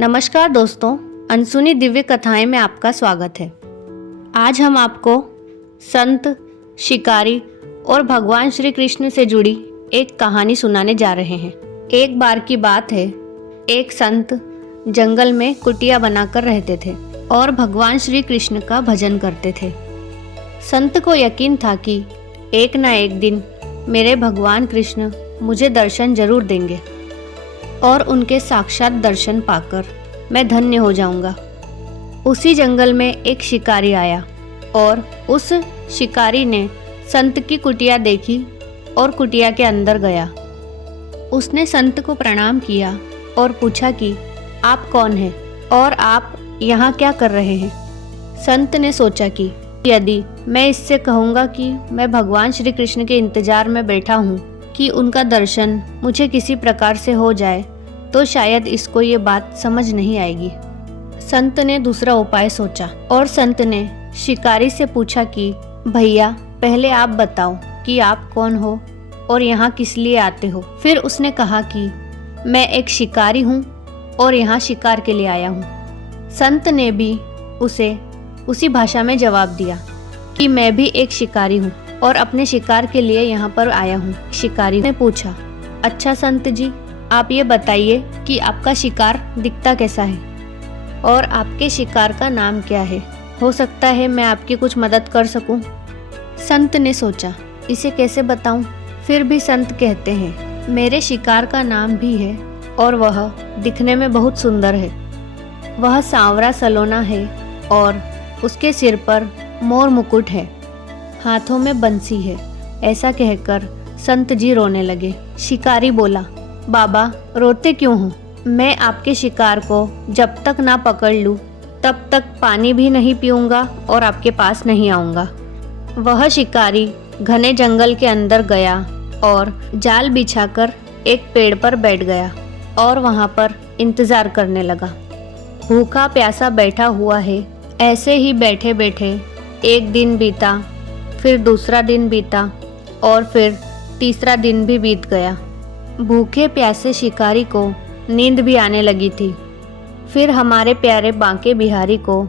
नमस्कार दोस्तों, अनसुनी दिव्य कथाएं में आपका स्वागत है। आज हम आपको संत, शिकारी और भगवान श्री कृष्ण से जुड़ी एक कहानी सुनाने जा रहे हैं। एक बार की बात है, एक संत जंगल में कुटिया बनाकर रहते थे और भगवान श्री कृष्ण का भजन करते थे। संत को यकीन था कि एक ना एक दिन मेरे भगवान कृष्ण मुझे दर्शन जरूर देंगे और उनके साक्षात दर्शन पाकर मैं धन्य हो जाऊंगा। उसी जंगल में एक शिकारी आया और उस शिकारी ने संत की कुटिया देखी और कुटिया के अंदर गया। उसने संत को प्रणाम किया और पूछा कि आप कौन हैं और आप यहाँ क्या कर रहे हैं। संत ने सोचा कि यदि मैं इससे कहूँगा कि मैं भगवान श्री कृष्ण के इंतजार में बैठा हूँ कि उनका दर्शन मुझे किसी प्रकार से हो जाए तो शायद इसको ये बात समझ नहीं आएगी। संत ने दूसरा उपाय सोचा और संत ने शिकारी से पूछा कि भैया, पहले आप बताओ कि आप कौन हो और यहाँ किस लिए आते हो। फिर उसने कहा कि मैं एक शिकारी हूँ और यहाँ शिकार के लिए आया हूँ। संत ने भी उसे उसी भाषा में जवाब दिया कि मैं भी एक शिकारी हूँ और अपने शिकार के लिए यहाँ पर आया हूँ। शिकारी ने पूछा, अच्छा संत जी, आप ये बताइए कि आपका शिकार दिखता कैसा है और आपके शिकार का नाम क्या है। हो सकता है मैं आपकी कुछ मदद कर सकूं। संत ने सोचा, इसे कैसे बताऊं। फिर भी संत कहते हैं, मेरे शिकार का नाम भी है और वह दिखने में बहुत सुंदर है। वह सांवरा सलोना है और उसके सिर पर मोर मुकुट है, हाथों में बंसी है। ऐसा कहकर संत जी रोने लगे। शिकारी बोला, बाबा रोते क्यों हो? मैं आपके शिकार को जब तक ना पकड़ लूं तब तक पानी भी नहीं पीऊंगा और आपके पास नहीं आऊंगा। वह शिकारी घने जंगल के अंदर गया और जाल बिछाकर एक पेड़ पर बैठ गया और वहां पर इंतजार करने लगा। भूखा प्यासा बैठा हुआ है। ऐसे ही बैठे बैठे एक दिन बीता, फिर दूसरा दिन बीता और फिर तीसरा दिन भी बीत गया। भूखे प्यासे शिकारी को नींद भी आने लगी थी। फिर हमारे प्यारे बांके बिहारी को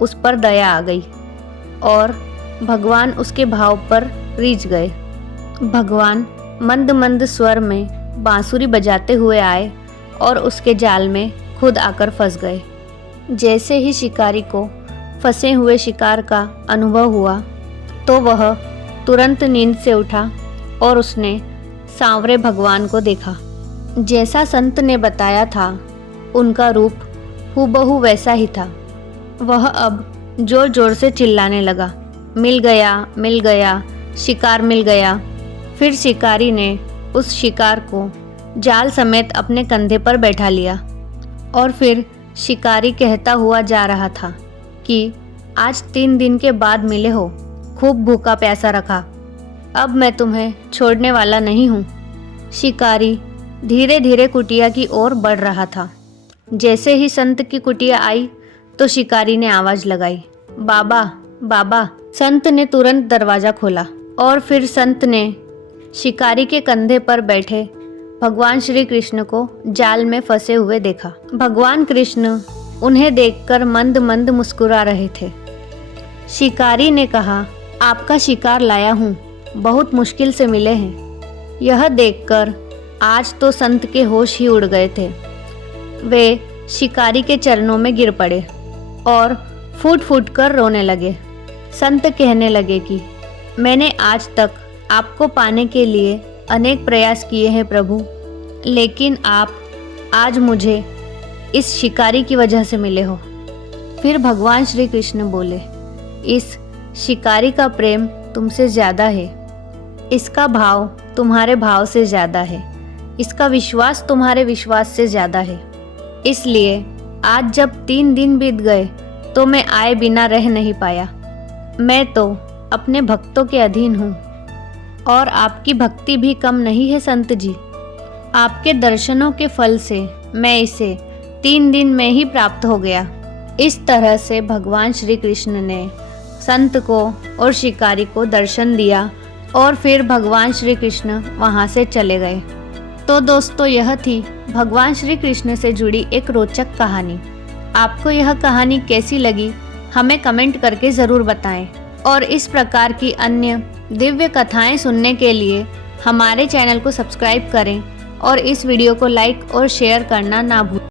उस पर दया आ गई और भगवान उसके भाव पर रीझ गए। भगवान मंद मंद स्वर में बांसुरी बजाते हुए आए और उसके जाल में खुद आकर फंस गए। जैसे ही शिकारी को फंसे हुए शिकार का अनुभव हुआ तो वह तुरंत नींद से उठा और उसने सांवरे भगवान को देखा। जैसा संत ने बताया था, उनका रूप हूबहू वैसा ही था। वह अब जोर जोर से चिल्लाने लगा, मिल गया, मिल गया, शिकार मिल गया। फिर शिकारी ने उस शिकार को जाल समेत अपने कंधे पर बैठा लिया और फिर शिकारी कहता हुआ जा रहा था कि आज 3 दिन के बाद मिले हो, खूब भूखा प्यासा रखा, अब मैं तुम्हें छोड़ने वाला नहीं हूँ। शिकारी धीरे धीरे कुटिया की ओर बढ़ रहा था। जैसे ही संत की कुटिया आई तो शिकारी ने आवाज लगाई, बाबा, बाबा। संत ने तुरंत दरवाजा खोला और फिर संत ने शिकारी के कंधे पर बैठे भगवान श्री कृष्ण को जाल में फंसे हुए देखा। भगवान कृष्ण उन्हें देखकर मंद मंद मुस्कुरा रहे थे। शिकारी ने कहा, आपका शिकार लाया हूँ, बहुत मुश्किल से मिले हैं। यह देखकर आज तो संत के होश ही उड़ गए थे। वे शिकारी के चरणों में गिर पड़े और फूट फूट कर रोने लगे। संत कहने लगे कि मैंने आज तक आपको पाने के लिए अनेक प्रयास किए हैं प्रभु, लेकिन आप आज मुझे इस शिकारी की वजह से मिले हो। फिर भगवान श्री कृष्ण बोले, इस शिकारी का प्रेम तुमसे ज़्यादा है, इसका भाव तुम्हारे भाव से ज़्यादा है, इसका विश्वास तुम्हारे विश्वास से ज़्यादा है। इसलिए आज जब 3 दिन बीत गए तो मैं आए बिना रह नहीं पाया। मैं तो अपने भक्तों के अधीन हूँ और आपकी भक्ति भी कम नहीं है संत जी। आपके दर्शनों के फल से मैं इसे 3 दिन में ही प्राप्त हो गया। इस तरह से भगवान श्री कृष्ण ने संत को और शिकारी को दर्शन दिया और फिर भगवान श्री कृष्ण वहाँ से चले गए। तो दोस्तों, यह थी भगवान श्री कृष्ण से जुड़ी एक रोचक कहानी। आपको यह कहानी कैसी लगी हमें कमेंट करके ज़रूर बताएं और इस प्रकार की अन्य दिव्य कथाएं सुनने के लिए हमारे चैनल को सब्सक्राइब करें और इस वीडियो को लाइक और शेयर करना ना भूलें।